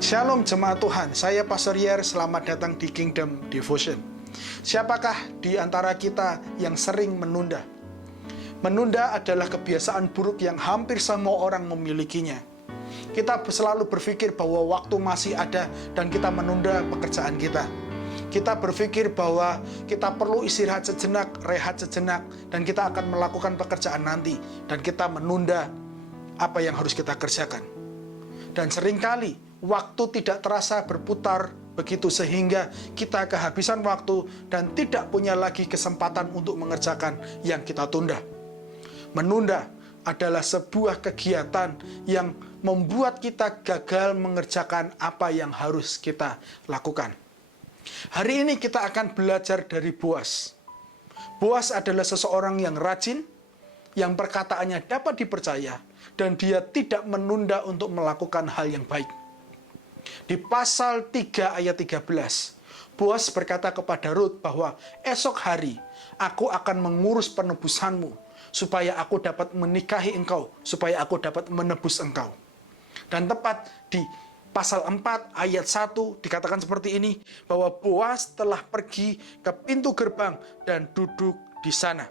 Shalom jemaat Tuhan, saya Pastor Yer, selamat datang di Kingdom Devotion. Siapakah di antara kita yang sering menunda? Menunda adalah kebiasaan buruk yang hampir semua orang memilikinya. Kita selalu berpikir bahwa waktu masih ada dan kita menunda pekerjaan kita. Kita berpikir bahwa kita perlu istirahat sejenak, rehat sejenak, dan kita akan melakukan pekerjaan nanti. Dan kita menunda apa yang harus kita kerjakan. Dan seringkali waktu tidak terasa berputar begitu sehingga kita kehabisan waktu dan tidak punya lagi kesempatan untuk mengerjakan yang kita tunda. Menunda adalah sebuah kegiatan yang membuat kita gagal mengerjakan apa yang harus kita lakukan. Hari ini kita akan belajar dari Boas. Boas adalah seseorang yang rajin, yang perkataannya dapat dipercaya, dan dia tidak menunda untuk melakukan hal yang baik. Di pasal 3 ayat 13, Boas berkata kepada Rut bahwa esok hari aku akan mengurus penebusanmu, supaya aku dapat menikahi engkau, supaya aku dapat menebus engkau. Dan tepat di pasal 4 ayat 1 dikatakan seperti ini, bahwa Boas telah pergi ke pintu gerbang dan duduk di sana.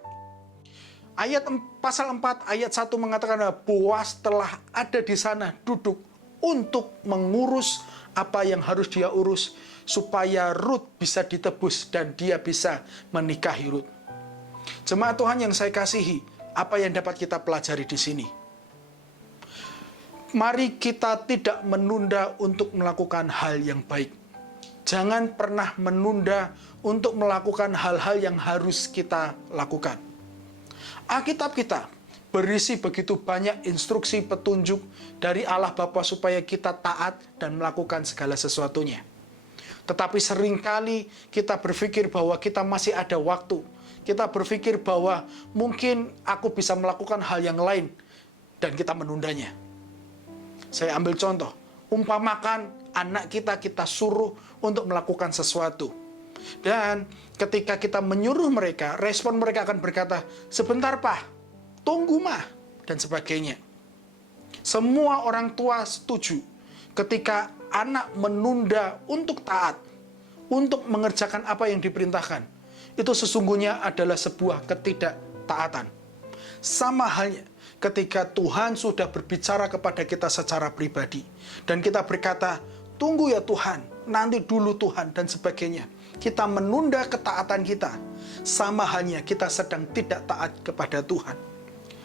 Pasal 4 ayat 1 mengatakan bahwa Boas telah ada di sana duduk untuk mengurus apa yang harus dia urus supaya Rut bisa ditebus dan dia bisa menikahi Rut. Jemaat Tuhan yang saya kasihi, apa yang dapat kita pelajari di sini? Mari kita tidak menunda untuk melakukan hal yang baik. Jangan pernah menunda untuk melakukan hal-hal yang harus kita lakukan. Alkitab kita berisi begitu banyak instruksi petunjuk dari Allah Bapa supaya kita taat dan melakukan segala sesuatunya. Tetapi seringkali kita berpikir bahwa kita masih ada waktu. Kita berpikir bahwa mungkin aku bisa melakukan hal yang lain dan kita menundanya. Saya ambil contoh, umpamakan anak kita suruh untuk melakukan sesuatu. Dan ketika kita menyuruh mereka, respon mereka akan berkata, "Sebentar, Pak, tunggu mah," dan sebagainya. Semua orang tua setuju ketika anak menunda untuk taat, untuk mengerjakan apa yang diperintahkan. Itu sesungguhnya adalah sebuah ketidaktaatan. Sama halnya ketika Tuhan sudah berbicara kepada kita secara pribadi dan kita berkata, "Tunggu ya Tuhan, nanti dulu Tuhan," dan sebagainya. Kita menunda ketaatan kita. Sama halnya kita sedang tidak taat kepada Tuhan.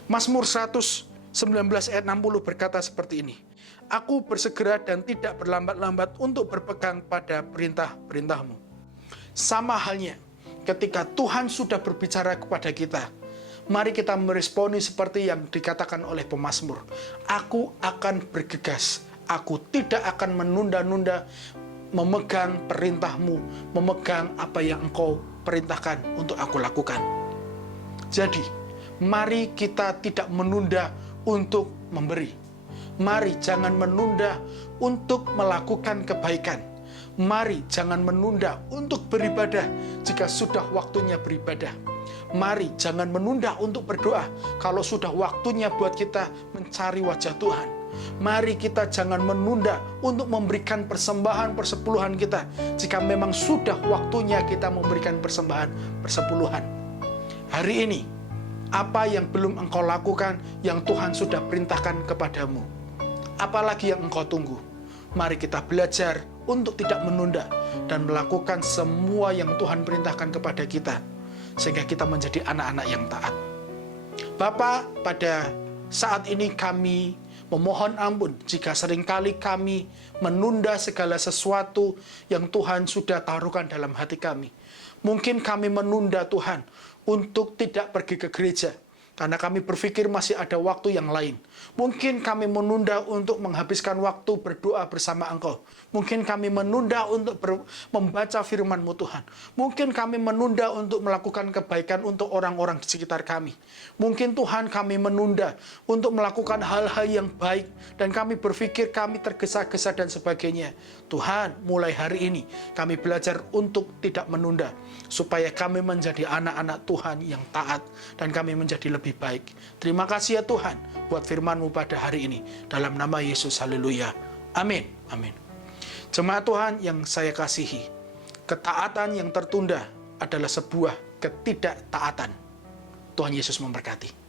Mazmur 119 ayat 60 berkata seperti ini, "Aku bersegera dan tidak berlambat-lambat untuk berpegang pada perintah-perintahmu." Sama halnya ketika Tuhan sudah berbicara kepada kita, mari kita meresponi seperti yang dikatakan oleh pemazmur, "Aku akan bergegas, aku tidak akan menunda-nunda memegang perintahmu, memegang apa yang engkau perintahkan untuk aku lakukan." Jadi, mari kita tidak menunda untuk memberi. Mari jangan menunda untuk melakukan kebaikan. Mari jangan menunda untuk beribadah jika sudah waktunya beribadah. Mari jangan menunda untuk berdoa kalau sudah waktunya buat kita mencari wajah Tuhan. Mari kita jangan menunda untuk memberikan persembahan persepuluhan kita jika memang sudah waktunya kita memberikan persembahan persepuluhan. Hari ini, apa yang belum engkau lakukan yang Tuhan sudah perintahkan kepadamu? Apalagi yang engkau tunggu? Mari kita belajar untuk tidak menunda dan melakukan semua yang Tuhan perintahkan kepada kita, sehingga kita menjadi anak-anak yang taat. Bapa, pada saat ini kami memohon ampun jika seringkali kami menunda segala sesuatu yang Tuhan sudah taruhkan dalam hati kami. Mungkin kami menunda Tuhan untuk tidak pergi ke gereja, karena kami berpikir masih ada waktu yang lain. Mungkin kami menunda untuk menghabiskan waktu berdoa bersama Engkau. Mungkin kami menunda untuk membaca firman-Mu Tuhan. Mungkin kami menunda untuk melakukan kebaikan untuk orang-orang di sekitar kami. Mungkin Tuhan kami menunda untuk melakukan hal-hal yang baik dan kami berpikir kami tergesa-gesa dan sebagainya. Tuhan, mulai hari ini kami belajar untuk tidak menunda supaya kami menjadi anak-anak Tuhan yang taat dan kami menjadi lebih baik. Terima kasih ya Tuhan buat firman-Mu pada hari ini. Dalam nama Yesus, haleluya. Amin. Amin. Jemaat Tuhan yang saya kasihi, ketaatan yang tertunda adalah sebuah ketidaktaatan. Tuhan Yesus memberkati.